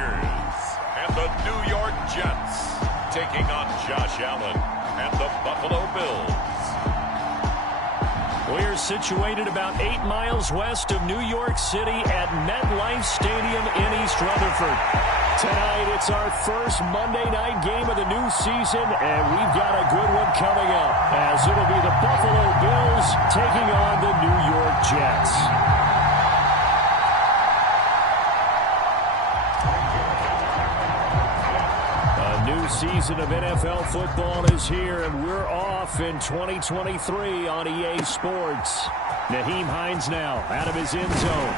Chargers and the New York Jets taking on Josh Allen and the Buffalo Bills. We're situated about 8 miles west of New York City at MetLife Stadium in East Rutherford. Tonight, it's our first Monday night game of the new season, and we've got a good one coming up, as it'll be the Buffalo Bills taking on the New York Jets. A new season of NFL football is here, and we're off in 2023 on EA Sports. Nyheim Hines now out of his end zone.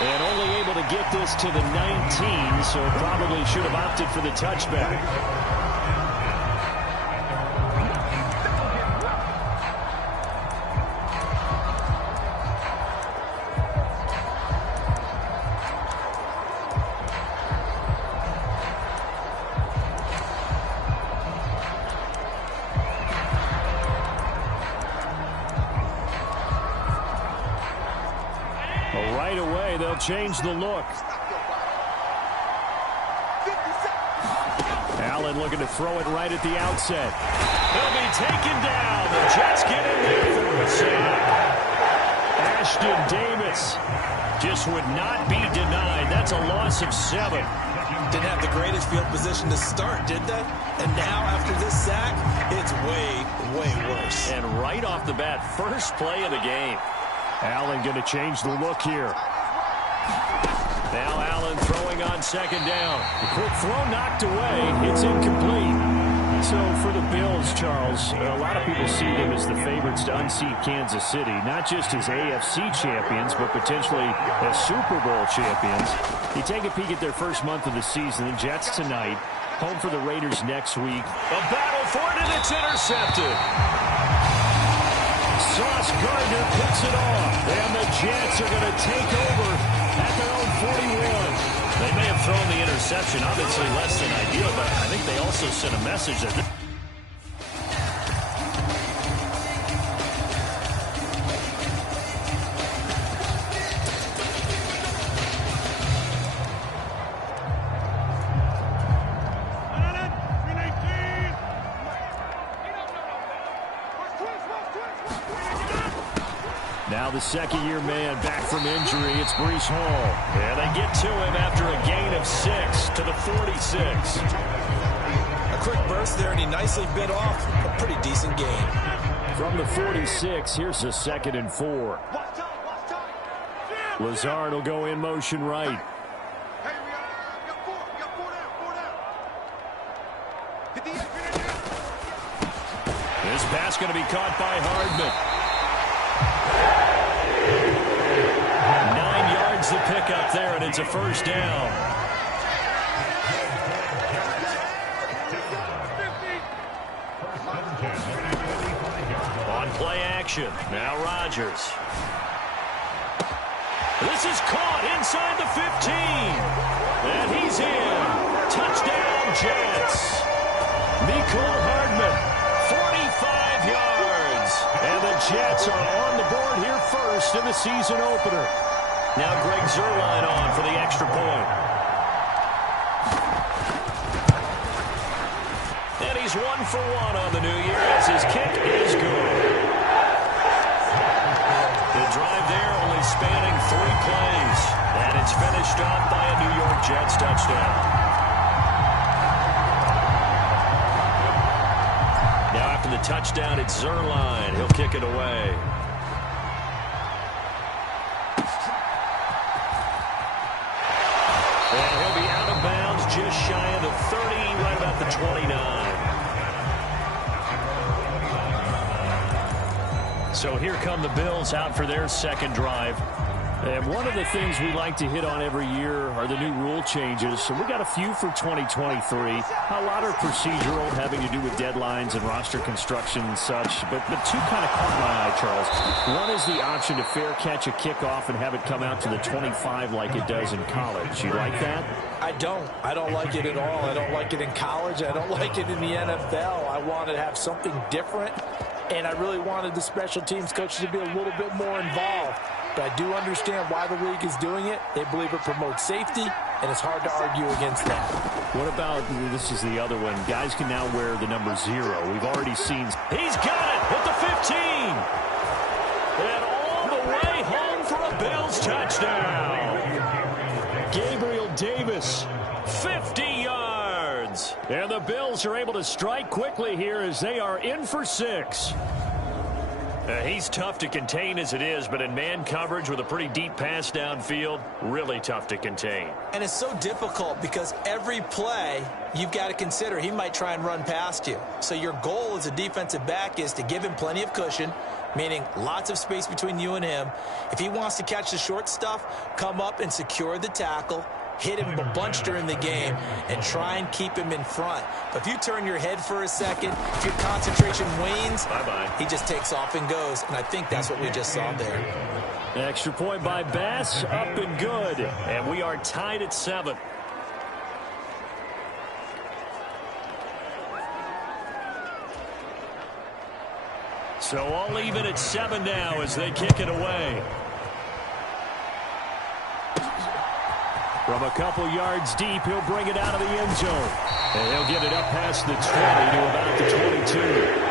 And only able to get this to the 19, so probably should have opted for the touchback. Right away, they'll change the look. Allen looking to throw it right at the outset. He'll be taken down. The Jets get in there for a sack. Ashton Davis just would not be denied. That's a loss of 7. Didn't have the greatest field position to start, did they? And now, after this sack, it's way worse. And right off the bat, first play of the game. Allen going to change the look here. Now Allen throwing on second down. The quick throw knocked away. It's incomplete. So for the Bills, Charles, a lot of people see them as the favorites to unseat Kansas City, not just as AFC champions, but potentially as Super Bowl champions. You take a peek at their first month of the season, the Jets tonight, home for the Raiders next week. A battle for it, and it's intercepted. Sauce Gardner picks it off, and the Jets are going to take over at their own 41. They may have thrown the interception, obviously less than ideal, but I think they also sent a message that now the second-year man back from injury. It's Breece Hall. And they get to him after a gain of 6 to the 46. A quick burst there, and he nicely bit off a pretty decent gain. From the 46, here's a 2nd and 4. Lazard will go in motion right. This pass going to be caught by Hardman. 9 yards the pickup there, and it's a first down. On play action, now Rodgers. This is caught inside the 15. And he's in. Touchdown, Jets. Mecole Hardman, 45 yards. And the Jets are on the board here first in the season opener. Now Greg Zuerlein on for the extra point. And he's 1 for 1 on the new year as his kick is good. The drive there only spanning 3 plays. And it's finished off by a New York Jets touchdown. Now after the touchdown, it's Zuerlein. He'll kick it away. And he'll be out of bounds just shy of the 30, right about the 29. So here come the Bills out for their second drive. And one of the things we like to hit on every year are the new rule changes. So we got a few for 2023. A lot are procedural, having to do with deadlines and roster construction and such. But 2 kind of caught my eye, Charles. One is the option to fair catch a kickoff and have it come out to the 25 like it does in college. You like that? I don't. I don't like it at all. I don't like it in college. I don't like it in the NFL. I want to have something different. And I really wanted the special teams coaches to be a little bit more involved. but I do understand why the league is doing it. They believe it promotes safety, and it's hard to argue against that. What about, this is the other one, guys can now wear the number 0. We've already seen. He's got it at the 15. And all the way home for a Bills touchdown. Gabriel Davis, 50 yards. And the Bills are able to strike quickly here as they are in for 6. He's tough to contain as it is, but in man coverage with a pretty deep pass downfield, really tough to contain. And it's so difficult because every play you've got to consider he might try and run past you. So your goal as a defensive back is to give him plenty of cushion, meaning lots of space between you and him. If he wants to catch the short stuff, come up and secure the tackle, hit him a bunch during the game, and try and keep him in front. But if you turn your head for a second, if your concentration wanes, bye-bye, he just takes off and goes. And I think that's what we just saw there. An extra point by Bass, up and good. And we are tied at 7. So all even at 7 now as they kick it away. From a couple yards deep, he'll bring it out of the end zone. And he'll get it up past the 20 to about the 22.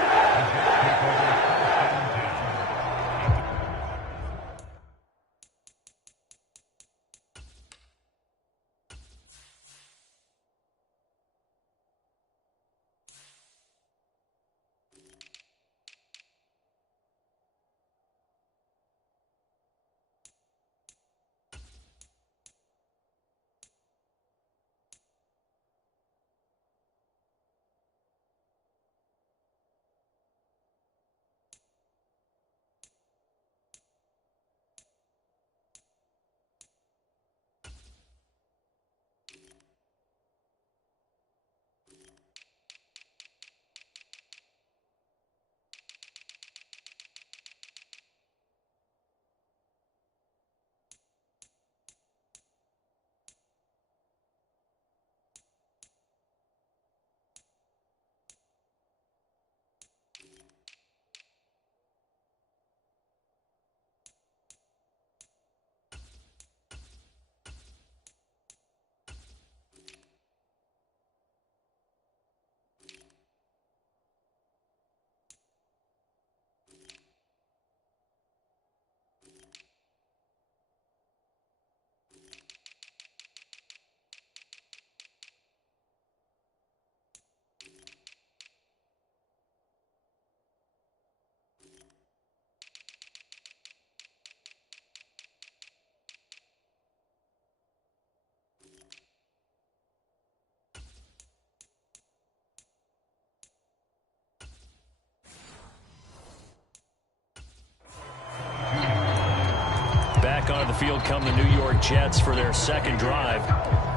Back onto the field come the New York Jets for their second drive.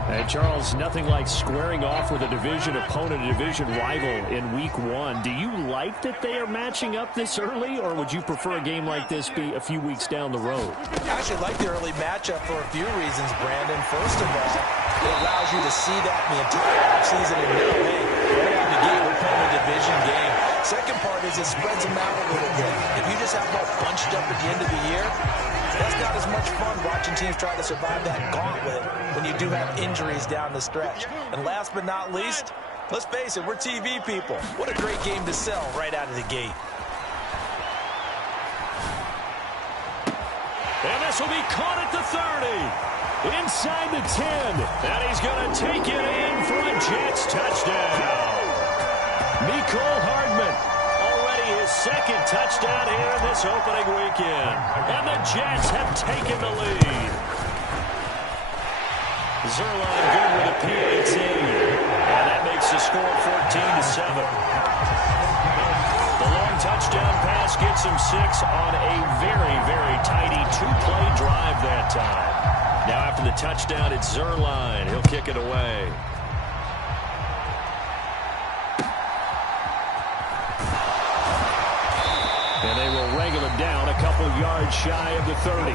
And Charles, nothing like squaring off with a division opponent, a division rival in week 1. Do you like that they are matching up this early, or would you prefer a game like this be a few weeks down the road? I actually like the early matchup for a few reasons, Brandon. First of all, it allows you to see that in the entire offseason and know, hey, right out of the gate, we're playing a division game. Second part is it spreads them out a little bit. If you just have them all bunched up at the end of the year, that's not as much fun watching teams try to survive that gauntlet when you do have injuries down the stretch. And last but not least, let's face it, we're TV people. What a great game to sell right out of the gate. And this will be caught at the 30. Inside the 10. And he's going to take it in for a Jets touchdown. Mecole Hardman, already his second touchdown here in this opening weekend. And the Jets have taken the lead. Zerline good with a PAT. And that makes the score 14-7. The long touchdown pass gets him 6 on a very, very tidy 2-play drive that time. Now after the touchdown, it's Zerline. He'll kick it away. And they will wrangle him down a couple yards shy of the 30.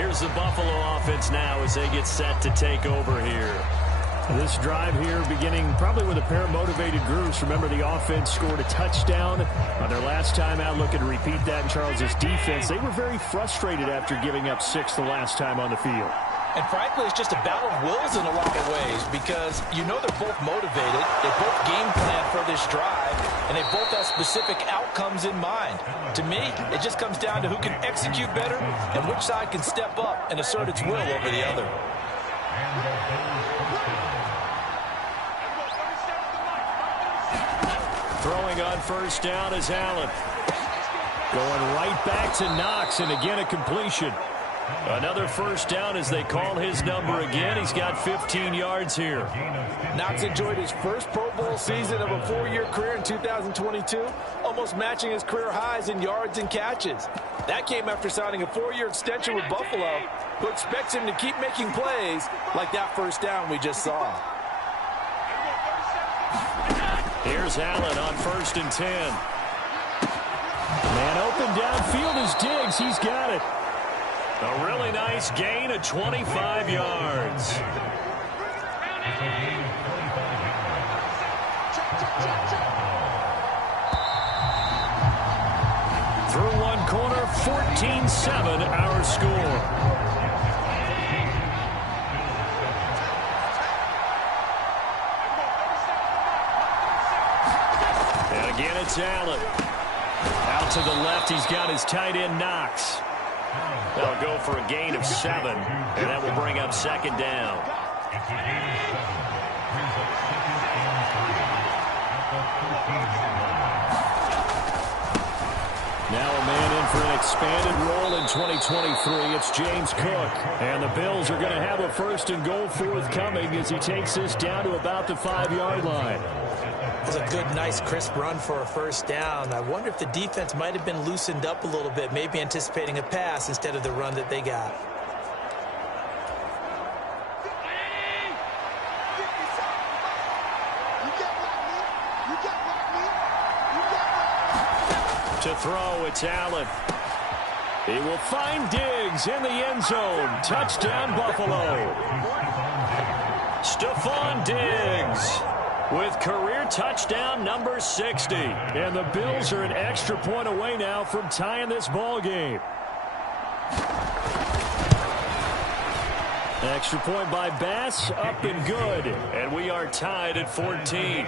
Here's the Buffalo offense now as they get set to take over here. This drive here beginning probably with a pair of motivated groups. Remember, the offense scored a touchdown on their last time out. Looking to repeat that in Charles' defense. They were very frustrated after giving up 6 the last time on the field. And frankly, it's just a battle of wills in a lot of ways because you know they're both motivated. They both game plan for this drive, and they both have specific outcomes in mind. To me, it just comes down to who can execute better and which side can step up and assert its will over the other. Throwing on first down is Allen. Going right back to Knox, and again a completion. Another first down as they call his number again. He's got 15 yards here. Knox enjoyed his first Pro Bowl season of a 4-year career in 2022, almost matching his career highs in yards and catches. That came after signing a 4-year extension with Buffalo, who expects him to keep making plays like that first down we just saw. Here's Allen on 1st and 10. Man open downfield is Diggs. He's got it. A really nice gain of 25 yards. Through one corner, 14-7 our score. And again, it's Allen. Out to the left, he's got his tight end, Knox. They'll go for a gain of 7, and that will bring up 2nd down. Now a man in for an expanded role in 2023. It's James Cook. And the Bills are going to have a 1st and goal forthcoming as he takes this down to about the 5-yard line. It was a good, nice, crisp run for a first down. I wonder if the defense might have been loosened up a little bit, maybe anticipating a pass instead of the run that they got. To throw, it's Allen. He will find Diggs in the end zone. Touchdown, Buffalo. Stephon Diggs with career touchdown number 60. And the Bills are an extra point away now from tying this ball game. Extra point by Bass, up and good. And we are tied at 14.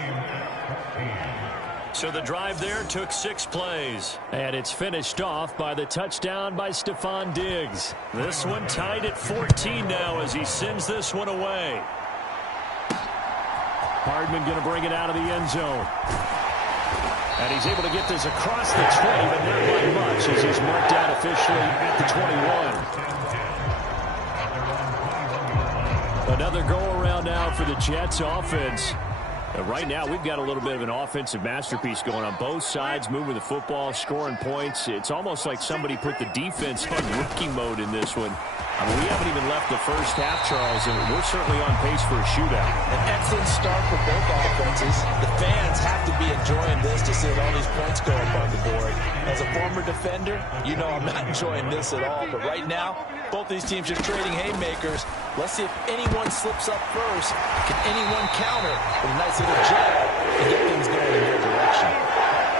So the drive there took 6 plays. And it's finished off by the touchdown by Stephon Diggs. This one tied at 14 now as he sends this one away. Hardman going to bring it out of the end zone. And he's able to get this across the 20, but not by much as he's marked out officially at the 21. Another go-around now for the Jets offense. Right now, we've got a little bit of an offensive masterpiece going on both sides, moving the football, scoring points. It's almost like somebody put the defense on rookie mode in this one. I mean, we haven't even left the first half, Charles, and we're certainly on pace for a shootout. An excellent start for both offenses. The fans have to be enjoying this to see all these points go up on the board. As a former defender, you know I'm not enjoying this at all. But right now, both these teams just trading haymakers. Let's see if anyone slips up first. Can anyone counter with a nice little jab and get things going in their direction?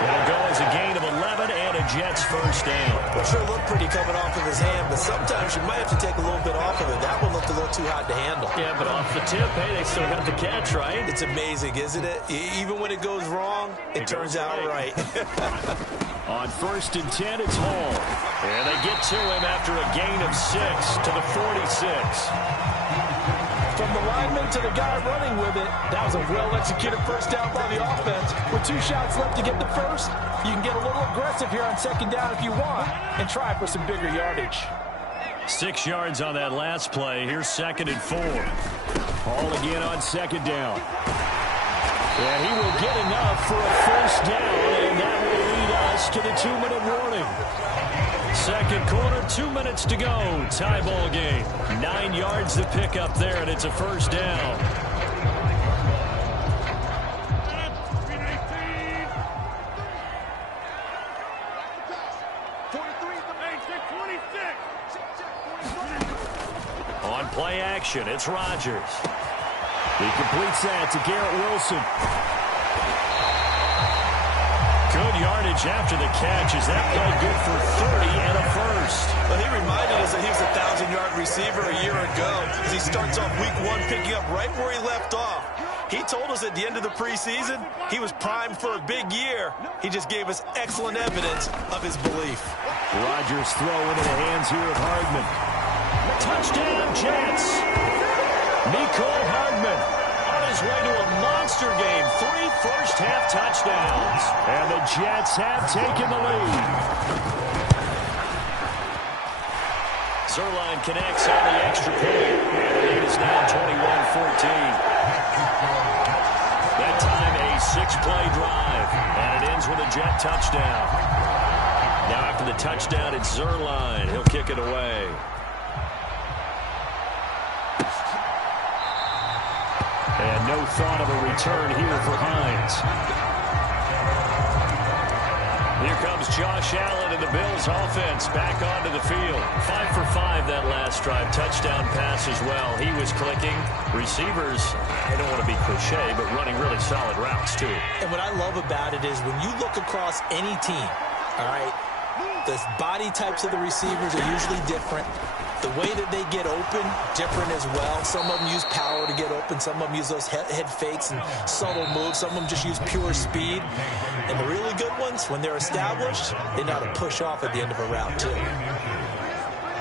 It'll go as a gain of 11 and a Jets first down. Well, sure looked pretty coming off of his hand, but sometimes you might have to take a little bit off of it. That one looked a little too hot to handle. Yeah, but off the tip, hey, they still got the catch, right? It's amazing, isn't it? Even when it goes wrong, it turns out right. On 1st and 10, it's Hall. And they get to him after a gain of 6 to the 46. From the lineman to the guy running with it, that was a well-executed first down by the offense. With 2 shots left to get the first, you can get a little aggressive here on 2nd down if you want and try for some bigger yardage. 6 yards on that last play. Here's 2nd and 4. Hall again on 2nd down. And he will get enough for a first down, and that will lead us to the 2-minute warning. 2nd quarter, 2 minutes to go. Tie ball game. 9 yards to pick up there, and it's a first down. On play action, it's Rodgers. He completes that to Garrett Wilson. Good yardage after the catch. Is that play good for 30 and a first? Well, he reminded us that he was a 1,000-yard receiver a year ago as he starts off week 1 picking up right where he left off. He told us at the end of the preseason he was primed for a big year. He just gave us excellent evidence of his belief. Rodgers throw into the hands here of Hardman. Touchdown, Jets. Nicole Hardman on his way to a monster game. 3 first-half touchdowns. And the Jets have taken the lead. Zerline connects on the extra point. And the lead is now 21-14. That time a 6-play drive. And it ends with a Jet touchdown. Now after the touchdown, it's Zerline. He'll kick it away. And no thought of a return here for Hines. Here comes Josh Allen and the Bills offense back onto the field. 5 for 5 that last drive. Touchdown pass as well. He was clicking. Receivers, I don't want to be cliche, but running really solid routes too. And what I love about it is when you look across any team, all right, the body types of the receivers are usually different. The way that they get open, different as well. Some of them use power to get open. Some of them use those head fakes and subtle moves. Some of them just use pure speed. And the really good ones, when they're established, they know how to push off at the end of a route, too.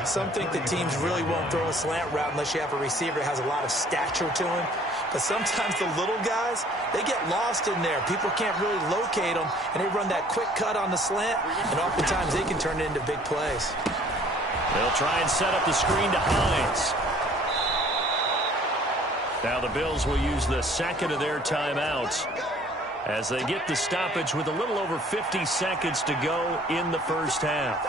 Some think that teams really won't throw a slant route unless you have a receiver that has a lot of stature to him. But sometimes the little guys, they get lost in there. People can't really locate them, and they run that quick cut on the slant, and oftentimes they can turn it into big plays. They'll try and set up the screen to Hines. Now the Bills will use the second of their timeouts as they get the stoppage with a little over 50 seconds to go in the first half.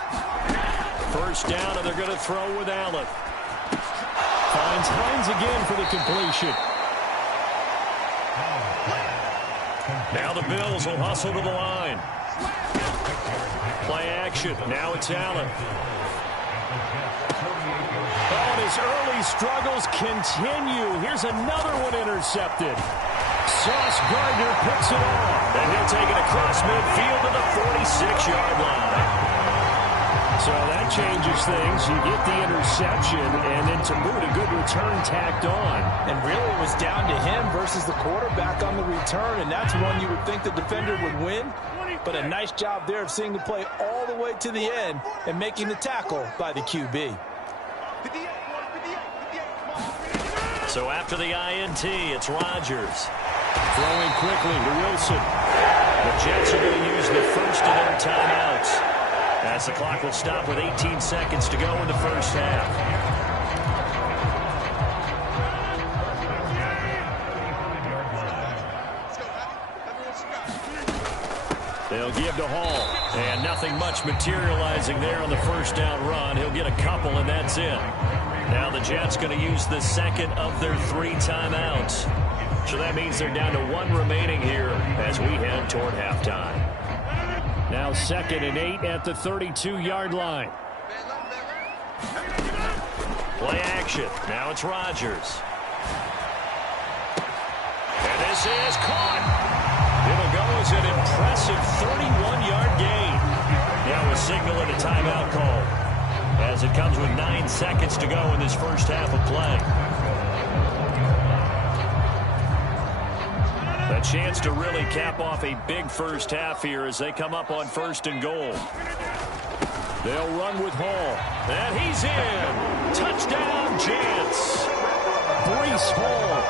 First down, and they're going to throw with Allen. Finds Hines again for the completion. Now the Bills will hustle to the line. Play action. Now it's Allen. Oh, and his early struggles continue. Here's another one intercepted. Sauce Gardner picks it off. And he'll take it across midfield to the 46-yard line. So that changes things. You get the interception, and then to boot, a good return tacked on. And really it was down to him versus the quarterback on the return, and that's one you would think the defender would win. But a nice job there of seeing the play all the way to the end and making the tackle by the QB. So after the INT, it's Rodgers. Throwing quickly to Wilson. The Jets are going to use the first of their timeouts, as the clock will stop with 18 seconds to go in the first half. They'll give to Hall. And nothing much materializing there on the first down run. He'll get a couple, and that's it. Now the Jets going to use the second of their 3 timeouts. So that means they're down to 1 remaining here as we head toward halftime. Now 2nd and 8 at the 32-yard line. Play action. Now it's Rodgers. And this is caught. It'll go as an impressive 31-yard gain. Now a signal and a timeout call, as it comes with 9 seconds to go in this first half of play. A chance to really cap off a big first half here as they come up on 1st and goal. They'll run with Hall. And he's in. Touchdown, Jets. Breece Hall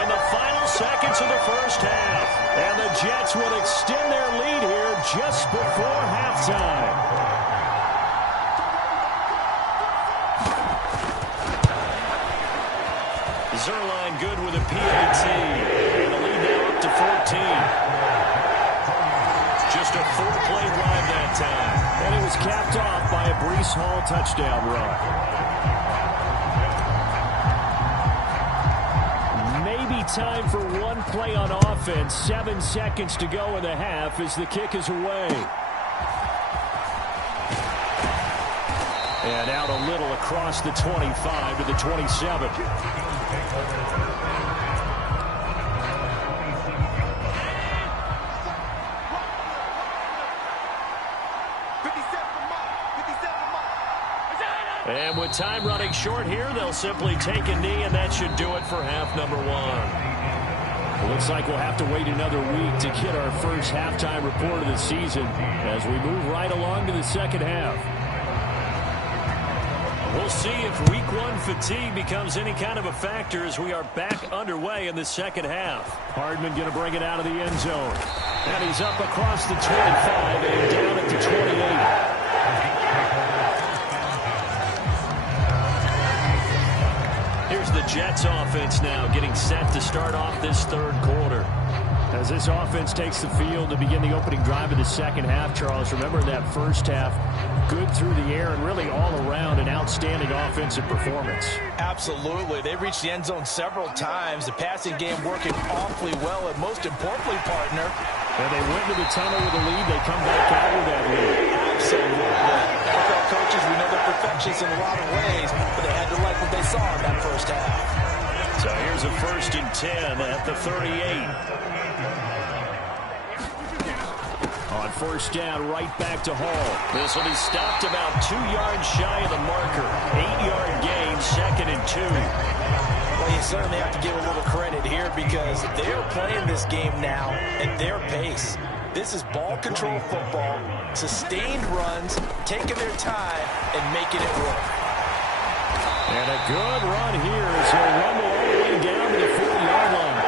in the final seconds of the first half. And the Jets will extend their lead here just before halftime. Zerline good with a PAT. And the lead now up to 14. Just a 4-play drive that time. And it was capped off by a Breece Hall touchdown run. Maybe time for one play on offense. 7 seconds to go in the half as the kick is away. And out a little across the 25 to the 27. And with time running short here, they'll simply take a knee, and that should do it for half number one. It looks like we'll have to wait another week to get our first halftime report of the season as we move right along to the second half. We'll see if week one fatigue becomes any kind of a factor as we are back underway in the second half. Hardman going to bring it out of the end zone. And he's up across the 25 and down at the 28. Here's the Jets offense now getting set to start off this third quarter. As this offense takes the field to begin the opening drive of the second half, Charles, remember that first half, good through the air and really all around an outstanding offensive performance. Absolutely. They reached the end zone several times. The passing game working awfully well, and most importantly, partner, and they went to the tunnel with a lead. They come back out with that lead. Absolutely. NFL coaches, we know they're perfectionists in a lot of ways, but they had to like what they saw in that first half. So here's a 1st and 10 at the 38. On first down, right back to Hall. This will be stopped about 2 yards shy of the marker. 8-yard gain, 2nd and 2. Well, you certainly have to give a little credit here because they're playing this game now at their pace. This is ball control football, sustained runs, taking their time, and making it work. And a good run here as he'll rumble all the way down to the 40-yard line.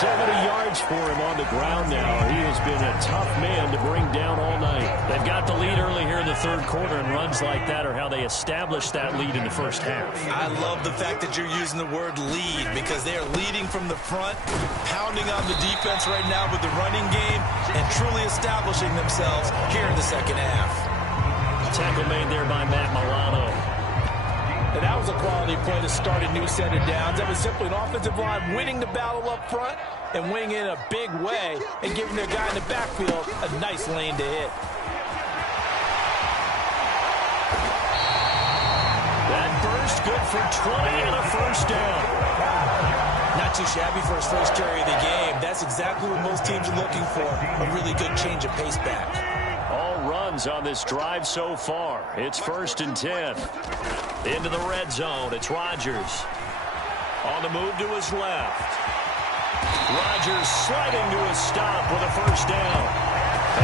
70 yards for him on the ground now. He has been a tough man to bring down all night. They've got the lead early here in the third quarter, and runs like that are how they established that lead in the first half. I love the fact that you're using the word lead because they are leading from the front, pounding on the defense right now with the running game, and truly establishing themselves here in the second half. Tackle made there by Matt Milano. And that was a quality play to start a new set of downs. That was simply an offensive line winning the battle up front and winning in a big way and giving their guy in the backfield a nice lane to hit. That burst good for 20 and a first down. Not too shabby for his first carry of the game. That's exactly what most teams are looking for, a really good change of pace back. All runs on this drive so far. It's 1st and 10. Into the red zone. It's Rodgers. On the move to his left. Rodgers sliding to a stop with a first down.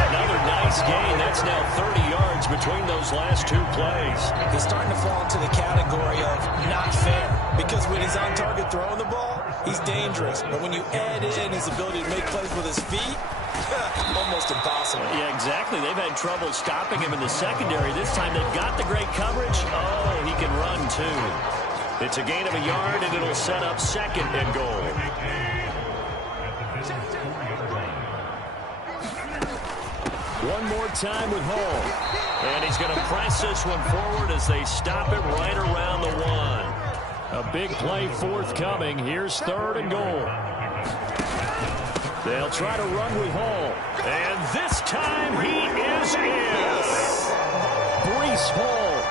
Another nice gain. That's now 30 yards between those last 2 plays. He's starting to fall into the category of not fair because when he's on target throwing the ball, he's dangerous. But when you add in his ability to make plays with his feet, almost impossible. Yeah, exactly. They've had trouble stopping him in the secondary. This time they've got the great coverage. Oh, he can run too. It's a gain of a yard, and it'll set up 2nd and goal. One more time with Hall. And he's going to press this one forward as they stop it right around the 1. A big play forthcoming. Here's 3rd and goal. They'll try to run with Hall. And this time he is in. Breece Hall,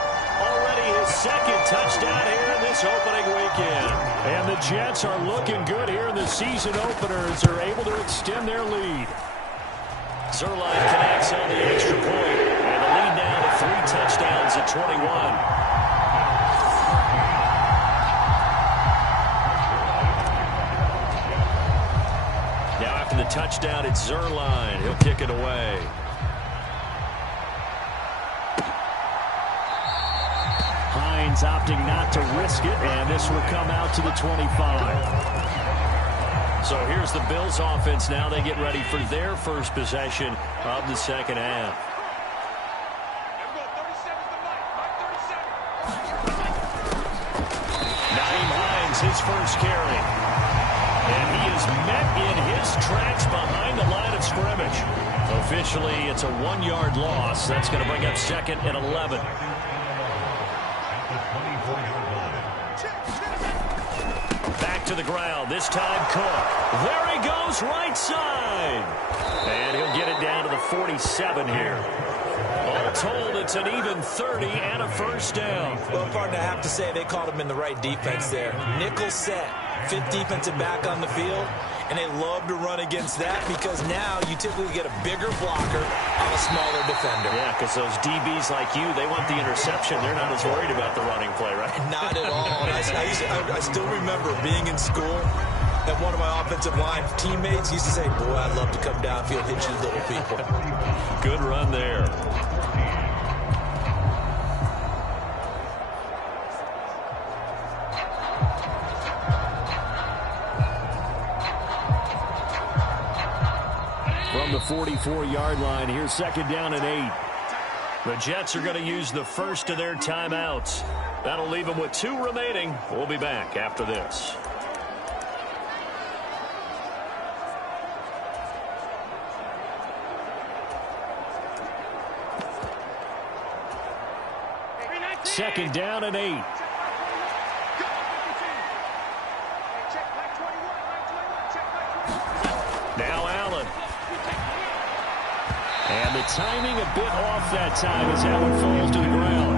already his 2nd touchdown here in this opening weekend. And the Jets are looking good here in the season opener as they're able to extend their lead. Zerline connects on the extra point. And the lead now to 3 touchdowns at 21. The touchdown, it's Zerline. He'll kick it away. Hines opting not to risk it, and this will come out to the 25. So here's the Bills offense now. They get ready for their first possession of the second half. Nyheim Hines, his first carry. And he is met in his tracks behind the line of scrimmage. Officially, it's a 1-yard loss. That's going to bring up 2nd and 11. Back to the ground. This time, Cook. There he goes, right side. And he'll get it down to the 47 here. All told, it's an even 30 and a first down. Well, partner, I have to say they caught him in the right defense there. Nickel set. 5th defensive back on the field, And they love to run against that because now you typically get a bigger blocker on a smaller defender. Yeah, because those DBs like you, they want the interception. They're not as worried about the running play, right? Not at all. And I still remember being in school, and one of my offensive line teammates used to say, boy, I'd love to come downfield, hit you little people. Good run there. From the 44-yard line, here's second down and 8. The Jets are going to use the first of their timeouts. That'll leave them with 2 remaining. We'll be back after this. Second down and 8. Now Allen. And the timing a bit off that time as Allen falls to the ground.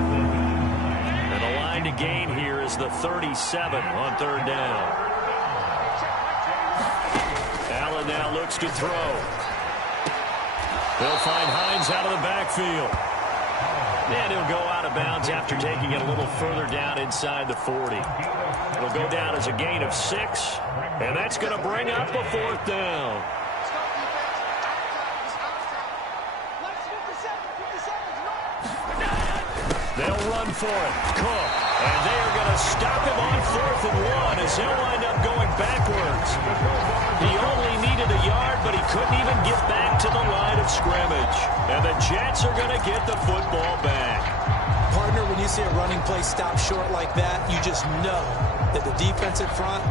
And the line to gain here is the 37 on third down. Allen now looks to throw. They'll find Hines out of the backfield. And he'll go out of bounds after taking it a little further down inside the 40. It'll go down as a gain of 6. And that's going to bring up a fourth down. They'll run for it. Cook. And they are going to stop him on 4th and 1 as he'll wind up going backwards. He only needed a yard, but he couldn't even get back to the line of scrimmage. And the Jets are going to get the football back. Partner, when you see a running play stop short like that, you just know that the defensive front,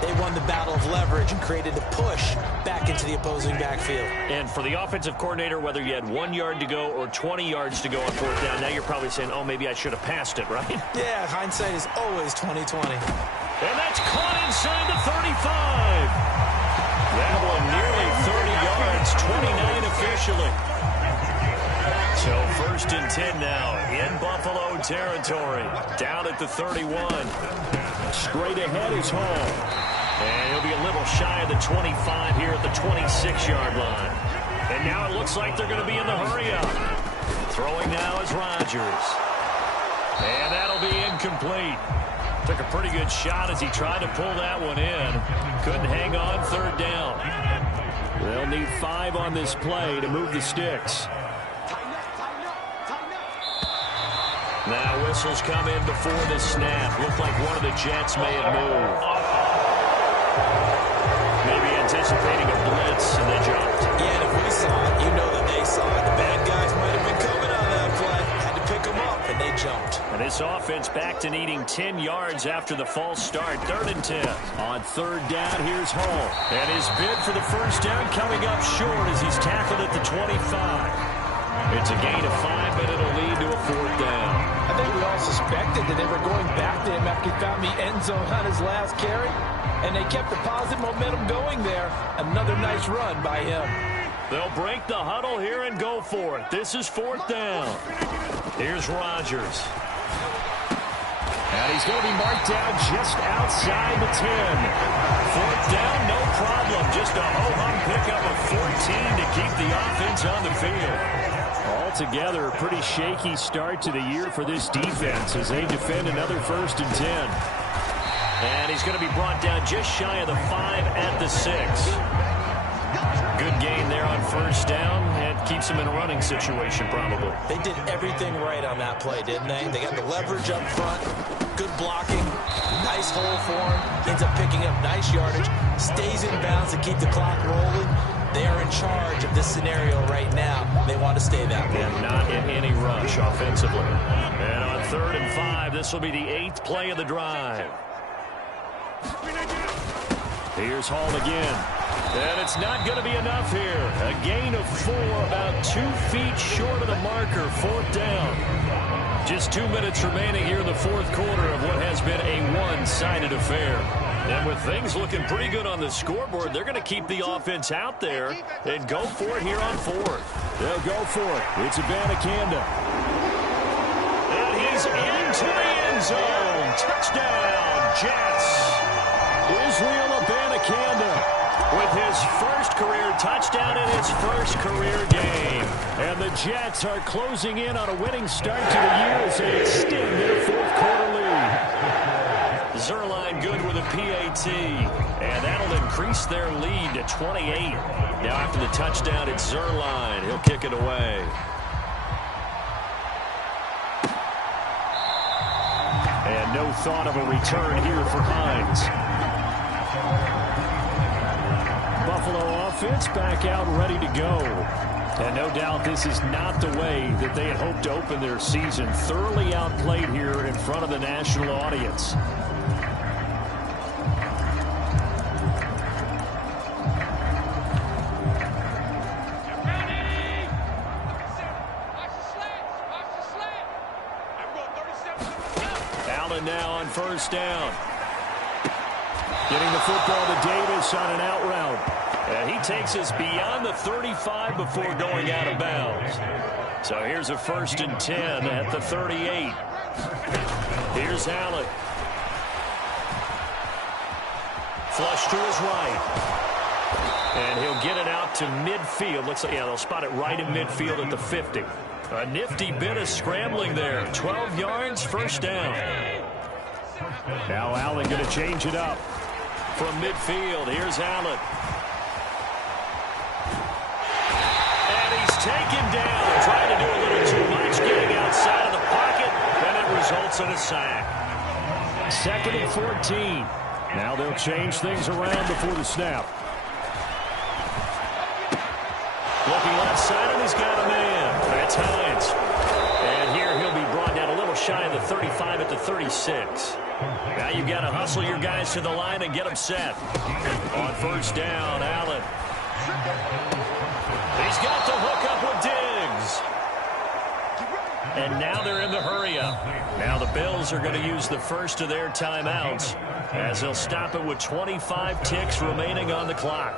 they won the battle of leverage and created a push back into the opposing backfield. And for the offensive coordinator, whether you had 1 yard to go or 20 yards to go on fourth down, now you're probably saying, oh, maybe I should have passed it, right? Yeah, hindsight is always 20/20. And that's caught inside the 35. That one nearly 30 yards, 29 officially. So 1st and 10 now in Buffalo territory. Down at the 31. Straight ahead is Hall. And he'll be a little shy of the 25 here at the 26-yard line. And now it looks like they're going to be in the hurry-up. Throwing now is Rodgers. And that'll be incomplete. Took a pretty good shot as he tried to pull that one in. Couldn't hang on third down. They'll need 5 on this play to move the sticks. Now whistles come in before the snap. Looked like one of the Jets may have moved. Maybe anticipating a blitz, and they jumped. Yeah, and if we saw it, you know that they saw it. The bad guys might have been coming on that play. Had to pick them up, and they jumped. And this offense back to needing 10 yards after the false start. 3rd and 10. On third down, here's Hall. And his bid for the first down coming up short as he's tackled at the 25. It's a gain of 5, but it'll lead to a fourth down. I think we all suspected that they were going back to him after he found the end zone on his last carry, and they kept the positive momentum going there. Another nice run by him. They'll break the huddle here and go for it. This is fourth down. Here's Rodgers. And he's going to be marked down just outside the 10. Fourth down, no problem. Just a ho-hum pickup of 14 to keep the offense on the field. Altogether, a pretty shaky start to the year for this defense as they defend another 1st and 10. And he's going to be brought down just shy of the 5 at the 6. Good gain there on first down, and keeps him in a running situation probably. They did everything right on that play, didn't they? They got the leverage up front, good blocking, nice hole for him, ends up picking up nice yardage, stays in bounds to keep the clock rolling. They are in charge of this scenario right now. They want to stay that way. And not in any rush offensively. And on 3rd and 5, this will be the 8th play of the drive. Here's Hall again. And it's not going to be enough here. A gain of 4, about 2 feet short of the marker. 4th down. Just 2 minutes remaining here in the 4th quarter of what has been a one-sided affair. And with things looking pretty good on the scoreboard, they're going to keep the offense out there and go for it here on 4th. They'll go for it. It's Abanikanda. And he's into the end zone. Touchdown, Jets. Israel Abanikanda with his first career touchdown in his first career game. And the Jets are closing in on a winning start to the year as they extend their fourth quarter lead. Zerline good with a PAT. And that'll increase their lead to 28. Now after the touchdown, it's Zerline. He'll kick it away. And no thought of a return here for Hines. Buffalo offense back out ready to go. And no doubt this is not the way that they had hoped to open their season. Thoroughly outplayed here in front of the national audience. Allen now on first down. Getting the football to Davis on an out route. And he takes us beyond the 35 before going out of bounds. So here's a 1st and 10 at the 38. Here's Allen. Flush to his right. And he'll get it out to midfield. Looks like, yeah, they'll spot it right in midfield at the 50. A nifty bit of scrambling there. 12 yards, first down. Now Allen going to change it up. From midfield, here's Allen. And he's taken down. Trying to do a little too much, getting outside of the pocket, and it results in a sack. 2nd and 14. Now they'll change things around before the snap. Looking left side, and he's got a man. That's Hines. And here he'll be brought down a little shy of the 35 at the 36. Now you've got to hustle your guys to the line and get them set. On first down, Allen. He's got the hook up with Diggs. And now they're in the hurry up. Now the Bills are going to use the first of their timeouts as they'll stop it with 25 ticks remaining on the clock.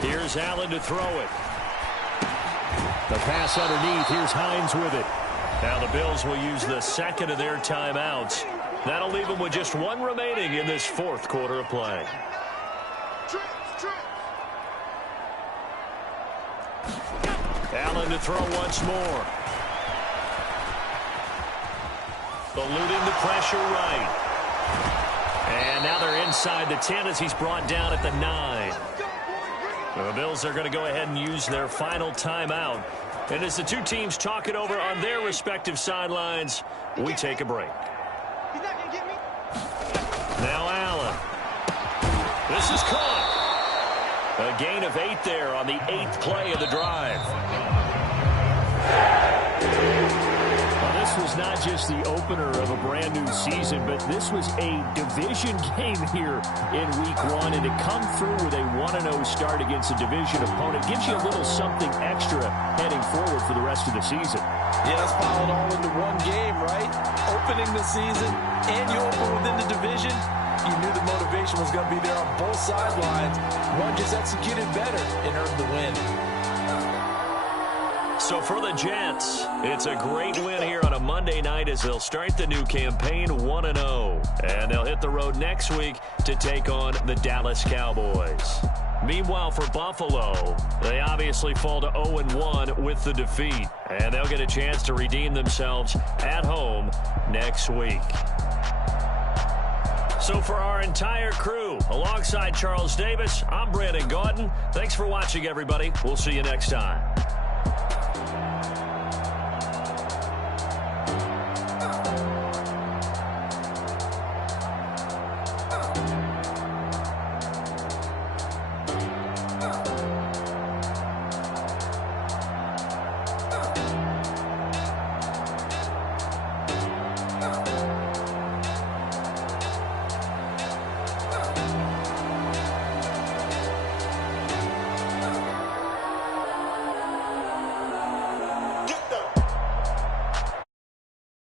Here's Allen to throw it. The pass underneath. Here's Hines with it. Now the Bills will use the second of their timeouts. That'll leave them with just one remaining in this fourth quarter of play. Allen to throw once more. Eluding the pressure right. And now they're inside the 10 as he's brought down at the 9. The Bills are going to go ahead and use their final timeout. And as the two teams talk it over on their respective sidelines, we take a break. Now Allen. This is caught. A gain of 8 there on the 8th play of the drive. Well, this was not just the opener of a brand new season, but this was a division game here in week 1. And to come through with a 1-0 start against a division opponent gives you a little something extra heading forward for the rest of the season. Yeah, it's piled all into one game, right? Opening the season and you open within the division. You knew the motivation was going to be there on both sidelines. One just executed better and earned the win. So for the Jets, it's a great win here on a Monday night as they'll start the new campaign 1-0. And they'll hit the road next week to take on the Dallas Cowboys. Meanwhile, for Buffalo, they obviously fall to 0-1 with the defeat. And they'll get a chance to redeem themselves at home next week. So for our entire crew, alongside Charles Davis, I'm Brandon Gaudin. Thanks for watching, everybody. We'll see you next time.